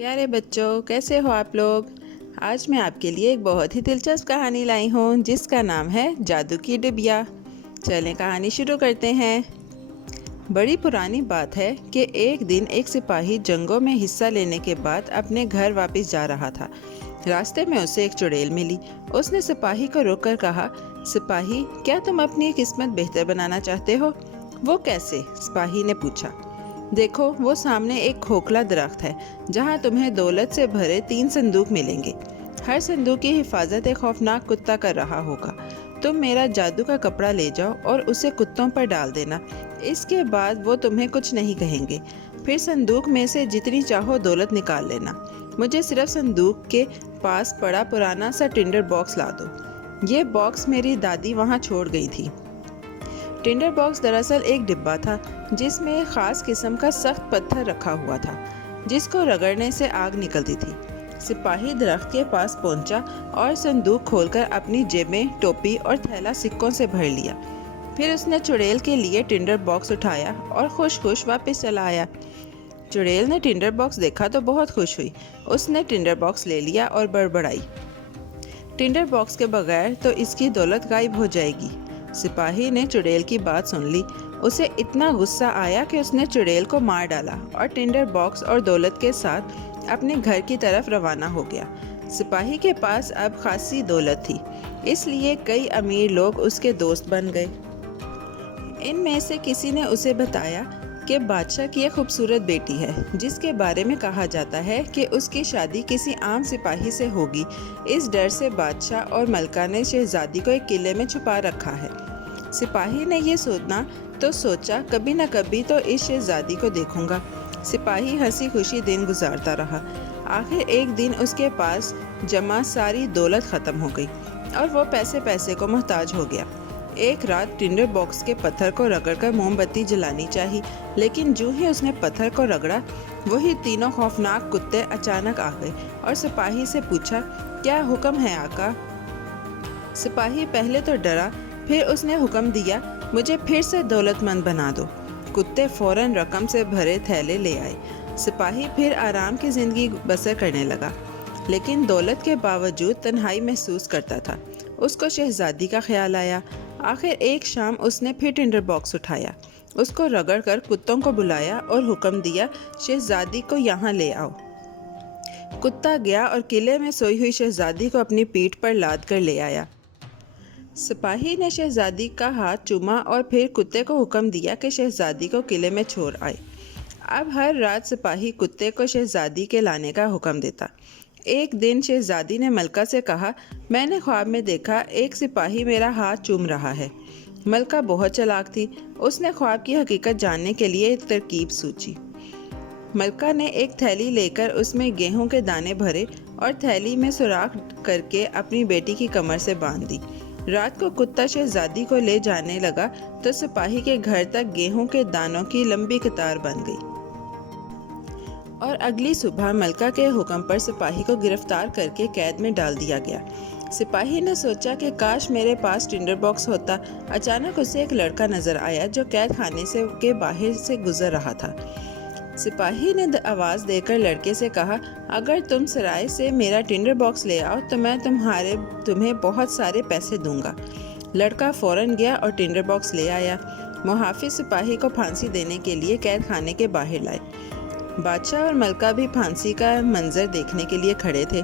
پیارے بچوں، کیسے ہو آپ لوگ؟ آج میں آپ کے لیے ایک بہت ہی دلچسپ کہانی لائی ہوں جس کا نام ہے جادو کی ڈبیا۔ چلیں کہانی شروع کرتے ہیں۔ بڑی پرانی بات ہے کہ ایک دن ایک سپاہی جنگوں میں حصہ لینے کے بعد اپنے گھر واپس جا رہا تھا۔ راستے میں اسے ایک چڑیل ملی۔ اس نے سپاہی کو روک کر کہا، سپاہی، کیا تم اپنی قسمت بہتر بنانا چاہتے ہو؟ وہ کیسے؟ سپاہی نے پوچھا۔ دیکھو، وہ سامنے ایک کھوکھلا درخت ہے جہاں تمہیں دولت سے بھرے 3 صندوق ملیں گے۔ ہر صندوق کی حفاظت ایک خوفناک کتا کر رہا ہوگا۔ تم میرا جادو کا کپڑا لے جاؤ اور اسے کتوں پر ڈال دینا۔ اس کے بعد وہ تمہیں کچھ نہیں کہیں گے۔ پھر صندوق میں سے جتنی چاہو دولت نکال لینا۔ مجھے صرف صندوق کے پاس پڑا پرانا سا ٹنڈر باکس لا دو۔ یہ باکس میری دادی وہاں چھوڑ گئی تھی۔ ٹنڈر باکس دراصل ایک ڈبہ تھا جس میں ایک خاص قسم کا سخت پتھر رکھا ہوا تھا جس کو رگڑنے سے آگ نکلتی تھی۔ سپاہی درخت کے پاس پہنچا اور صندوق کھول کر اپنی جیبیں، ٹوپی اور تھیلا سکوں سے بھر لیا۔ پھر اس نے چڑیل کے لیے ٹنڈر باکس اٹھایا اور خوش واپس چلا آیا۔ چڑیل نے ٹنڈر باکس دیکھا تو بہت خوش ہوئی۔ اس نے ٹنڈر باکس لے لیا اور بڑبڑائی، ٹنڈر باکس کے بغیر تو اس کی دولت غائب ہو جائے گی۔ سپاہی نے چڑیل کی بات سن لی۔ اسے اتنا غصہ آیا کہ اس نے چڑیل کو مار ڈالا اور ٹنڈر باکس اور دولت کے ساتھ اپنے گھر کی طرف روانہ ہو گیا۔ سپاہی کے پاس اب خاصی دولت تھی، اس لیے کئی امیر لوگ اس کے دوست بن گئے۔ ان میں سے کسی نے اسے بتایا کہ بادشاہ کی ایک خوبصورت بیٹی ہے جس کے بارے میں کہا جاتا ہے کہ اس کی شادی کسی عام سپاہی سے ہوگی۔ اس ڈر سے بادشاہ اور ملکہ نے شہزادی کو ایک قلعے میں چھپا رکھا ہے۔ سپاہی نے یہ سوچنا تو سوچا، کبھی نہ کبھی تو اس شہزادی کو دیکھوں گا۔ سپاہی ہنسی خوشی دن گزارتا رہا۔ آخر ایک دن اس کے پاس جمع ساری دولت ختم ہو گئی اور وہ پیسے کو محتاج ہو گیا۔ ایک رات ٹنڈر باکس کے پتھر کو رگڑ کر موم بتی جلانی چاہی، لیکن جو ہی اس نے پتھر کو رگڑا وہی 3 خوفناک کتے اچانک آ گئے اور سپاہی سے پوچھا، کیا حکم ہے آقا؟ سپاہی پہلے تو ڈرا، پھر اس نے حکم دیا، مجھے پھر سے دولت مند بنا دو۔ کتے فوراً رقم سے بھرے تھیلے لے آئے۔ سپاہی پھر آرام کی زندگی بسر کرنے لگا، لیکن دولت کے باوجود تنہائی محسوس کرتا تھا۔ اس کو شہزادی کا خیال آیا۔ آخر ایک شام اس نے پھر ٹنڈر باکس اٹھایا، اس کو رگڑ کر کتوں کو بلایا اور حکم دیا، شہزادی کو یہاں لے آؤ۔ کتا گیا اور قلعے میں سوئی ہوئی شہزادی کو اپنی پیٹھ پر لاد کر لے آیا۔ سپاہی نے شہزادی کا ہاتھ چوما اور پھر کتے کو حکم دیا کہ شہزادی کو قلعے میں چھوڑ آئے۔ اب ہر رات سپاہی کتے کو شہزادی کے لانے کا حکم دیتا۔ ایک دن شہزادی نے ملکہ سے کہا، میں نے خواب میں دیکھا ایک سپاہی میرا ہاتھ چوم رہا ہے۔ ملکہ بہت چالاک تھی، اس نے خواب کی حقیقت جاننے کے لیے ایک ترکیب سوچی۔ ملکہ نے ایک تھیلی لے کر اس میں گیہوں کے دانے بھرے اور تھیلی میں سوراخ کر کے اپنی بیٹی کی کمر سے باندھ دی۔ رات کو کتا شہزادی کو لے جانے لگا تو سپاہی کے گھر تک گیہوں کے دانوں کی لمبی قطار بن گئی، اور اگلی صبح ملکہ کے حکم پر سپاہی کو گرفتار کر کے قید میں ڈال دیا گیا۔ سپاہی نے سوچا کہ کاش میرے پاس ٹنڈر باکس ہوتا۔ اچانک اسے ایک لڑکا نظر آیا جو قید خانے کے باہر سے گزر رہا تھا۔ سپاہی نے آواز دے کر لڑکے سے کہا، اگر تم سرائے سے میرا ٹنڈر باکس لے آؤ تو میں تمہیں بہت سارے پیسے دوں گا۔ لڑکا فوراً گیا اور ٹنڈر باکس لے آیا۔ محافظ سپاہی کو پھانسی دینے کے لیے قید خانے کے باہر لائے۔ بادشاہ اور ملکہ بھی پھانسی کا منظر دیکھنے کے لیے کھڑے تھے۔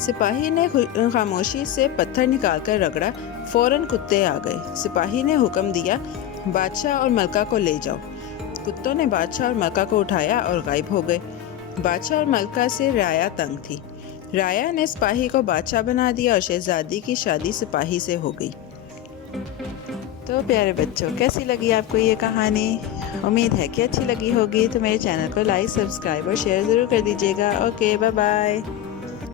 سپاہی نے خاموشی سے پتھر نکال کر رگڑا، فوراً کتے آ گئے۔ سپاہی نے حکم دیا، بادشاہ اور ملکہ کو لے جاؤ۔ کتوں نے بادشاہ اور ملکہ کو اٹھایا اور غائب ہو گئے۔ بادشاہ اور ملکہ سے رعایا تنگ تھی۔ رعایا نے سپاہی کو بادشاہ بنا دیا اور شہزادی کی شادی سپاہی سے ہو گئی۔ تو پیارے بچوں، کیسی لگی آپ کو یہ کہانی؟ امید ہے کہ اچھی لگی ہوگی۔ تو میرے چینل کو لائک، سبسکرائب اور شیئر ضرور کر دیجیے گا۔ Okay, bye bye.